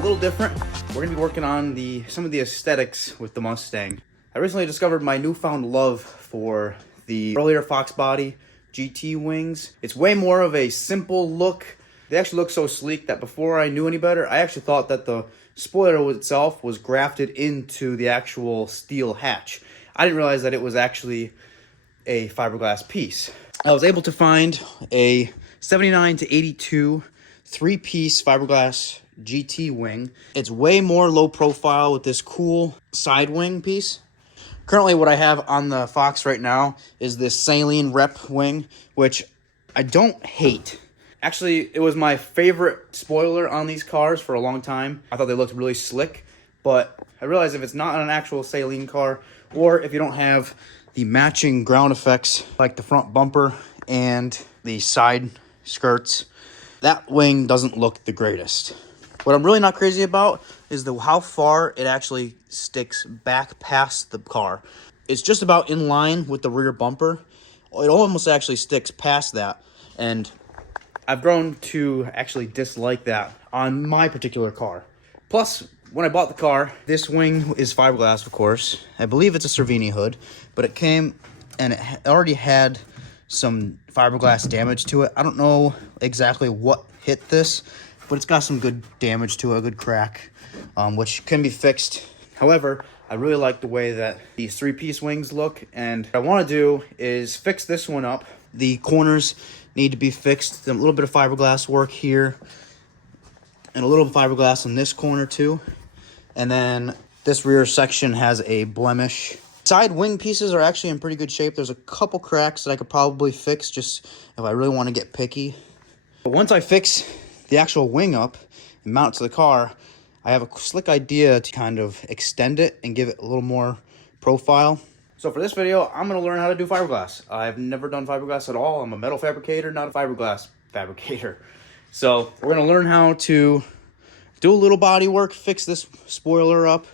little different. We're gonna be working on some of the aesthetics with the Mustang. I recently discovered my newfound love for the earlier Foxbody GT wings. It's way more of a simple look. They actually look so sleek that before I knew any better, I actually thought that the spoiler itself was grafted into the actual steel hatch. I didn't realize that it was actually a fiberglass piece. I was able to find a 79 to 82 three-piece fiberglass GT wing. It's way more low profile with this cool side wing piece. Currently what I have on the Fox right now is this saline rep wing, which I don't hate. Actually, it was my favorite spoiler on these cars for a long time. I thought they looked really slick, but I realized if it's not on an actual saline car, or if you don't have the matching ground effects like the front bumper and the side skirts, that wing doesn't look the greatest. What I'm really not crazy about is how far it actually sticks back past the car. It's just about in line with the rear bumper. It almost actually sticks past that, and I've grown to actually dislike that on my particular car. Plus, when I bought the car, this wing is fiberglass, of course. I believe it's a Cervini hood, but it came and it already had some fiberglass damage to it. I don't know exactly what hit this, but it's got some good damage to it, a good crack, which can be fixed. However, I really like the way that these three-piece wings look, and what I want to do is fix this one up. The corners need to be fixed. A little bit of fiberglass work here, and a little fiberglass on this corner too. And then this rear section has a blemish. Side wing pieces are actually in pretty good shape. There's a couple cracks that I could probably fix just if I really want to get picky. But once I fix the actual wing up and mount it to the car, I have a slick idea to kind of extend it and give it a little more profile. So for this video, I'm going to learn how to do fiberglass. I've never done fiberglass at all. I'm a metal fabricator, not a fiberglass fabricator. So we're going to learn how to do a little body work, fix this spoiler up,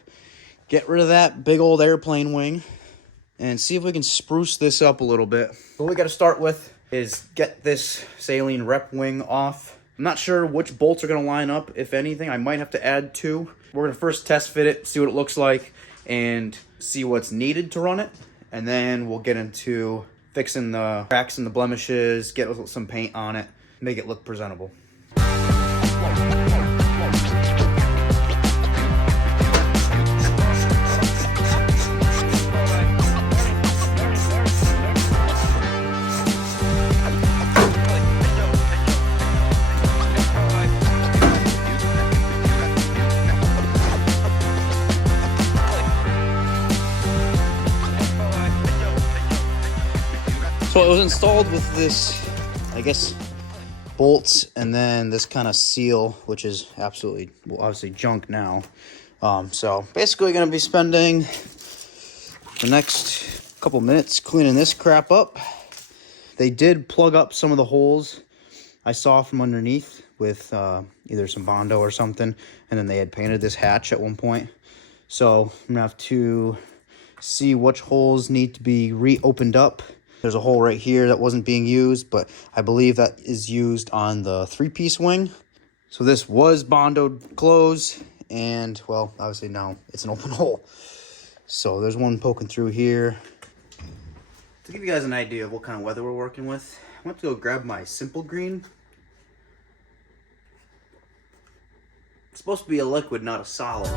get rid of that big old airplane wing, and see if we can spruce this up a little bit. What we got to start with is get this saline rep wing off. I'm not sure which bolts are going to line up, if anything. I might have to add two. We're going to first test fit it, see what it looks like, and see what's needed to run it. And then we'll get into fixing the cracks and the blemishes, get some paint on it, make it look presentable. So it was installed with this, I guess, bolts and then this kind of seal, which is absolutely, well, obviously junk now. So basically going to be spending the next couple minutes cleaning this crap up. They did plug up some of the holes I saw from underneath with either some Bondo or something, and then they had painted this hatch at one point. So I'm gonna have to see which holes need to be reopened up. There's a hole right here that wasn't being used, but I believe that is used on the three-piece wing. So this was Bondoed closed, and well, obviously now it's an open hole. So there's one poking through here. To give you guys an idea of what kind of weather we're working with, I'm going to go grab my Simple Green. It's supposed to be a liquid, not a solid.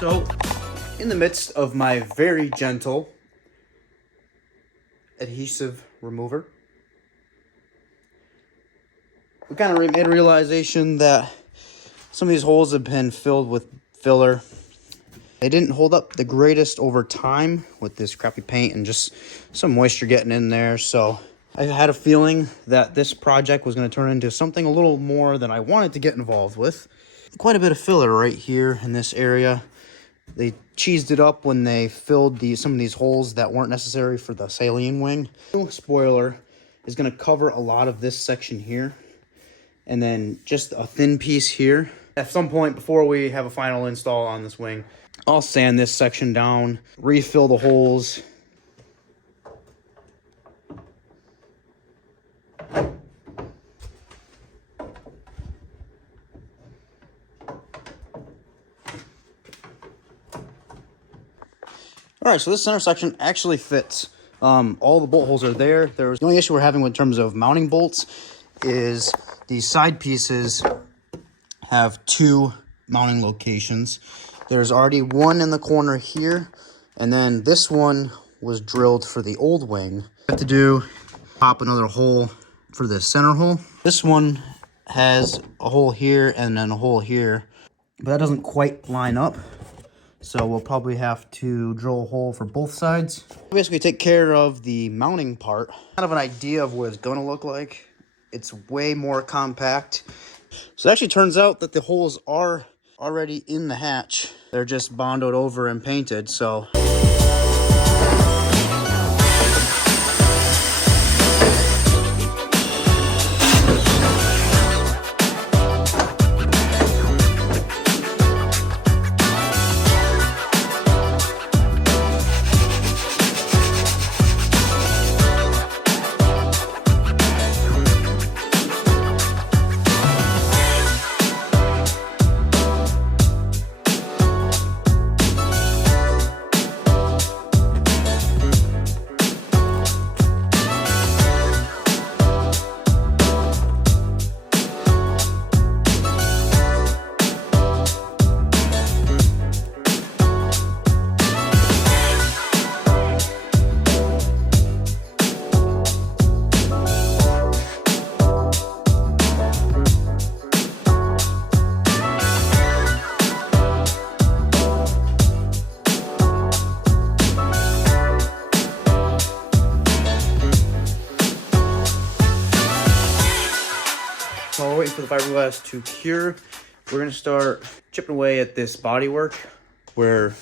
So, in the midst of my very gentle adhesive remover, we kind of made a realization that some of these holes have been filled with filler. They didn't hold up the greatest over time with this crappy paint and just some moisture getting in there. So I had a feeling that this project was going to turn into something a little more than I wanted to get involved with. Quite a bit of filler right here in this area. They cheesed it up when they filled some of these holes that weren't necessary for the saline wing. The new spoiler is going to cover a lot of this section here, and then just a thin piece here. At some point before we have a final install on this wing, I'll sand this section down, refill the holes. All right, so this center section actually fits. All the bolt holes are there. The only issue we're having in terms of mounting bolts is these side pieces have 2 mounting locations. There's already one in the corner here, and then this one was drilled for the old wing. I have to do pop another hole for the center hole. This one has a hole here and then a hole here, but that doesn't quite line up. So we'll probably have to drill a hole for both sides. Basically take care of the mounting part. Kind of an idea of what it's gonna look like. It's way more compact. So it actually turns out that the holes are already in the hatch. They're just bonded over and painted, so. While we're waiting for the fiberglass to cure, we're going to start chipping away at this bodywork where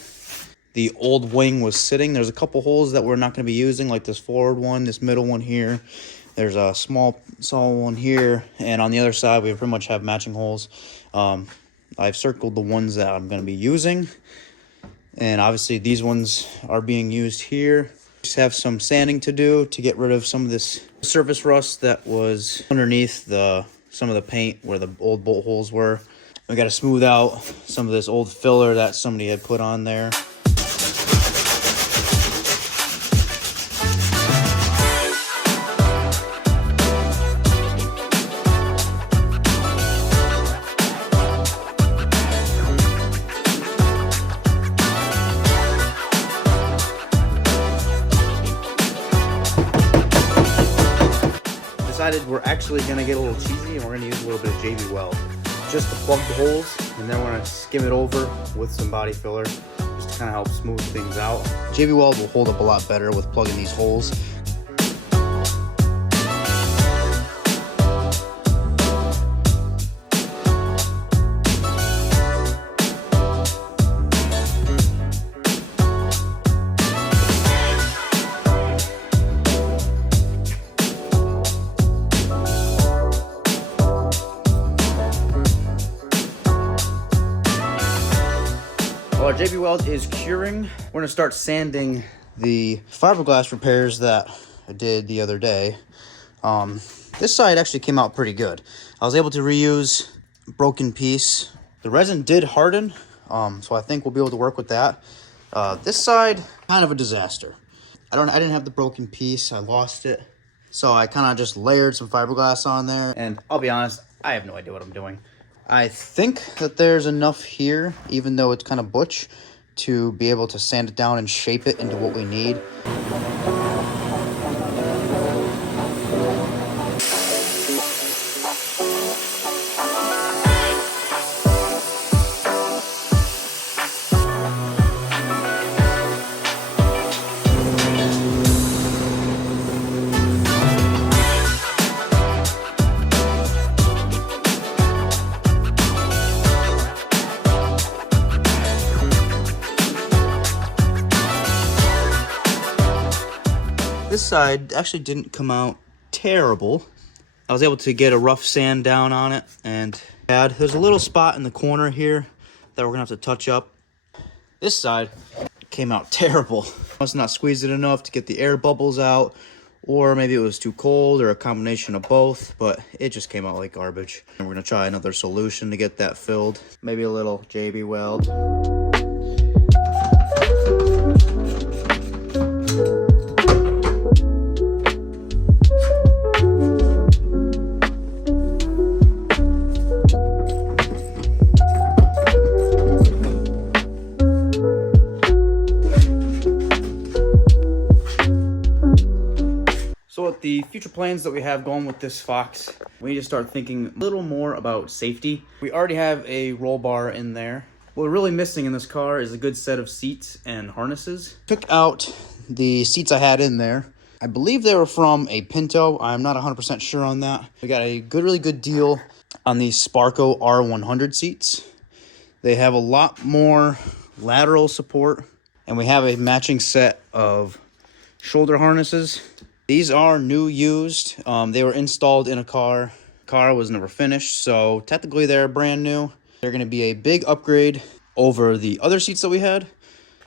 the old wing was sitting. There's a couple holes that we're not going to be using, like this forward one, this middle one here. There's a small one here, and on the other side we pretty much have matching holes. I've circled the ones that I'm going to be using, and obviously these ones are being used here. Just have some sanding to do to get rid of some of this surface rust that was underneath some of the paint where the old bolt holes were. We got to smooth out some of this old filler that somebody had put on there. Decided we're actually going to get a little cheesy and we're going to use a little bit of JB Weld just to plug the holes, and then we're going to skim it over with some body filler just to kind of help smooth things out. JB Weld will hold up a lot better with plugging these holes. While our JB Weld is curing, we're gonna start sanding the fiberglass repairs that I did the other day. This side actually came out pretty good. I was able to reuse a broken piece. The resin did harden, so I think we'll be able to work with that. This side, kind of a disaster. I didn't have the broken piece, I lost it. So I kind of just layered some fiberglass on there, and I'll be honest, I have no idea what I'm doing. I think that there's enough here, even though it's kind of butch, to be able to sand it down and shape it into what we need. This side actually didn't come out terrible. I was able to get a rough sand down on it, and There's a little spot in the corner here that we're gonna have to touch up. This side came out terrible. Must not squeeze it enough to get the air bubbles out, or maybe it was too cold, or a combination of both, but it just came out like garbage. And we're gonna try another solution to get that filled. Maybe a little JB Weld. So with the future plans that we have going with this Fox, we need to start thinking a little more about safety. We already have a roll bar in there. What we're really missing in this car is a good set of seats and harnesses. Took out the seats I had in there. I believe they were from a Pinto. I'm not 100% sure on that. We got a really good deal on these Sparco R100 seats. They have a lot more lateral support, and we have a matching set of shoulder harnesses. These are new used. They were installed in a car. Car was never finished, so technically they're brand new. They're going to be a big upgrade over the other seats that we had.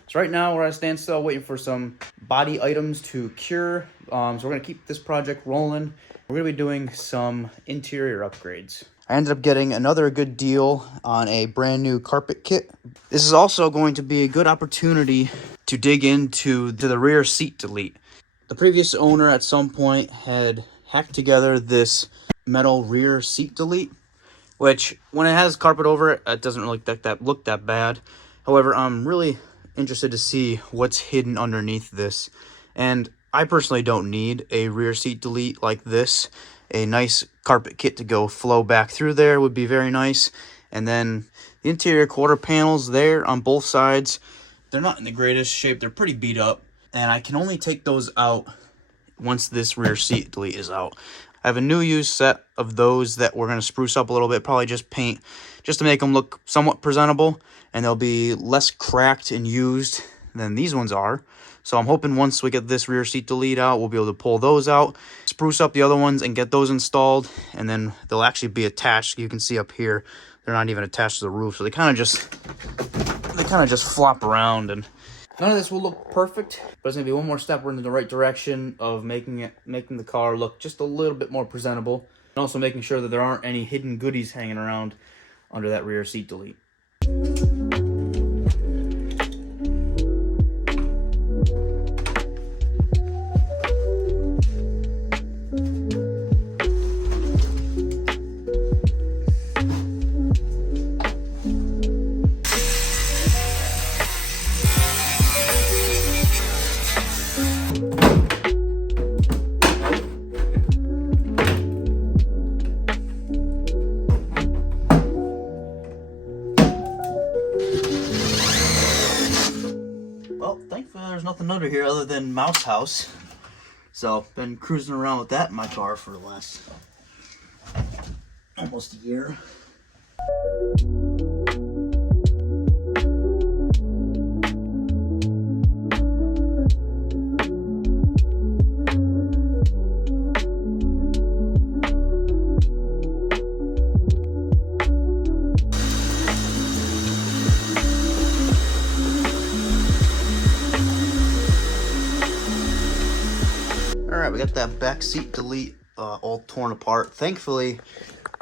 So right now we're at a standstill waiting for some body items to cure. So we're going to keep this project rolling. We're going to be doing some interior upgrades. I ended up getting another good deal on a brand new carpet kit. This is also going to be a good opportunity to dig into the rear seat delete. The previous owner at some point had hacked together this metal rear seat delete, which when it has carpet over it, it doesn't really look that bad. However, I'm really interested to see what's hidden underneath this. And I personally don't need a rear seat delete like this. A nice carpet kit to go flow back through there would be very nice. And then the interior quarter panels there on both sides, they're not in the greatest shape. They're pretty beat up. And I can only take those out once this rear seat delete is out. I have a new used set of those that we're going to spruce up a little bit, probably just paint, just to make them look somewhat presentable. And they'll be less cracked and used than these ones are. So I'm hoping once we get this rear seat delete out, we'll be able to pull those out, spruce up the other ones, and get those installed. And then they'll actually be attached. You can see up here, they're not even attached to the roof. So they kind of just flop around, and none of this will look perfect, but it's going to be one more step. We're in the right direction of making the car look just a little bit more presentable, and also making sure that there aren't any hidden goodies hanging around under that rear seat delete. There's nothing under here other than Mouse House. So I've been cruising around with that in my car for the last almost a year. Alright, we got that back seat delete all torn apart. Thankfully,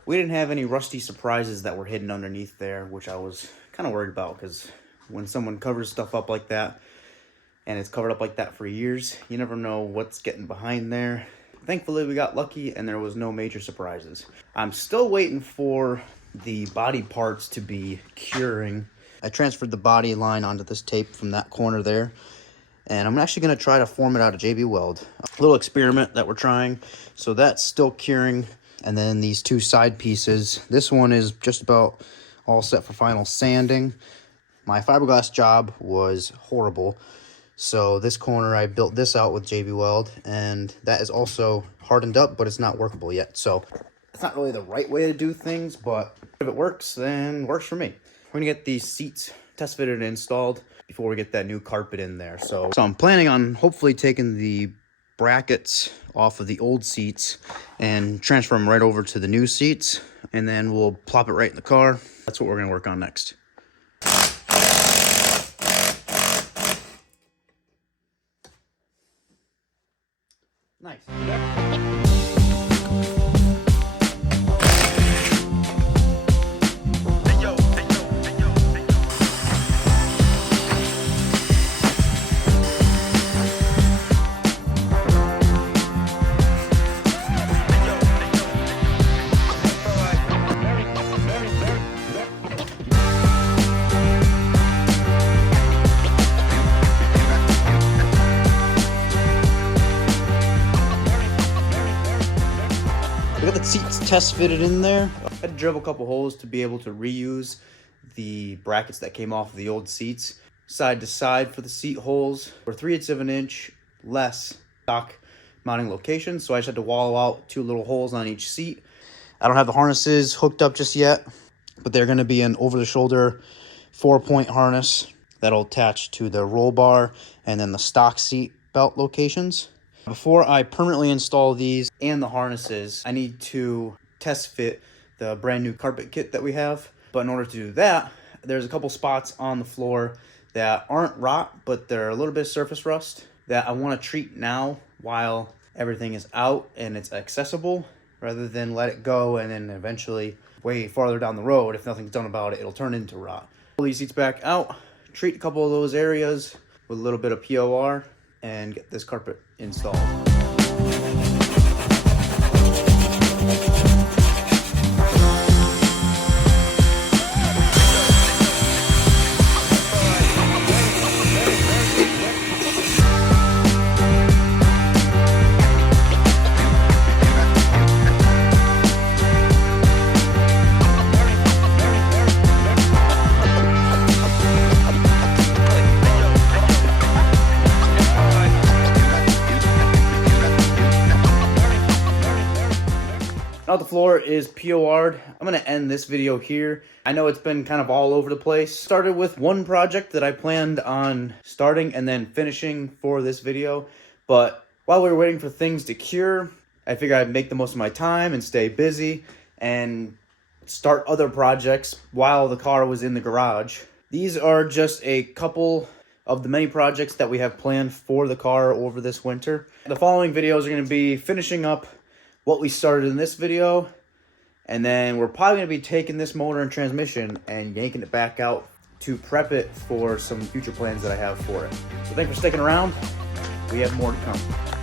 we didn't have any rusty surprises that were hidden underneath there, which I was kind of worried about, because when someone covers stuff up like that, and it's covered up like that for years, you never know what's getting behind there. Thankfully, we got lucky, and there was no major surprises. I'm still waiting for the body parts to be curing. I transferred the body line onto this tape from that corner there. And I'm actually going to try to form it out of JB Weld. A little experiment that we're trying. So that's still curing. And then these two side pieces. This one is just about all set for final sanding. My fiberglass job was horrible. So this corner, I built this out with JB Weld. And that is also hardened up, but it's not workable yet. So it's not really the right way to do things, but if it works, then it works for me. We're going to get these seats test fitted and installed before we get that new carpet in there. So I'm planning on hopefully taking the brackets off of the old seats and transfer them right over to the new seats, and then we'll plop it right in the car. That's what we're gonna work on next. Nice. We got the seats test fitted in there. I had to drill a couple holes to be able to reuse the brackets that came off of the old seats. Side to side for the seat holes were 3/8 of an inch less stock mounting location, so I just had to wallow out 2 little holes on each seat. I don't have the harnesses hooked up just yet, but they're going to be an over-the-shoulder 4-point harness that'll attach to the roll bar and then the stock seat belt locations. Before I permanently install these and the harnesses, I need to test fit the brand new carpet kit that we have. But in order to do that, there's a couple spots on the floor that aren't rot, but they're a little bit of surface rust that I want to treat now while everything is out and it's accessible, rather than let it go and then eventually way farther down the road, if nothing's done about it, it'll turn into rot. Pull these seats back out, treat a couple of those areas with a little bit of POR, and get this carpet installed. Now the floor is POR'd. I'm gonna end this video here. I know it's been kind of all over the place. Started with one project that I planned on starting and then finishing for this video. But while we were waiting for things to cure, I figured I'd make the most of my time and stay busy and start other projects while the car was in the garage. These are just a couple of the many projects that we have planned for the car over this winter. The following videos are gonna be finishing up what we started in this video, and then we're probably going to be taking this motor and transmission and yanking it back out to prep it for some future plans that I have for it. So thanks for sticking around. We have more to come.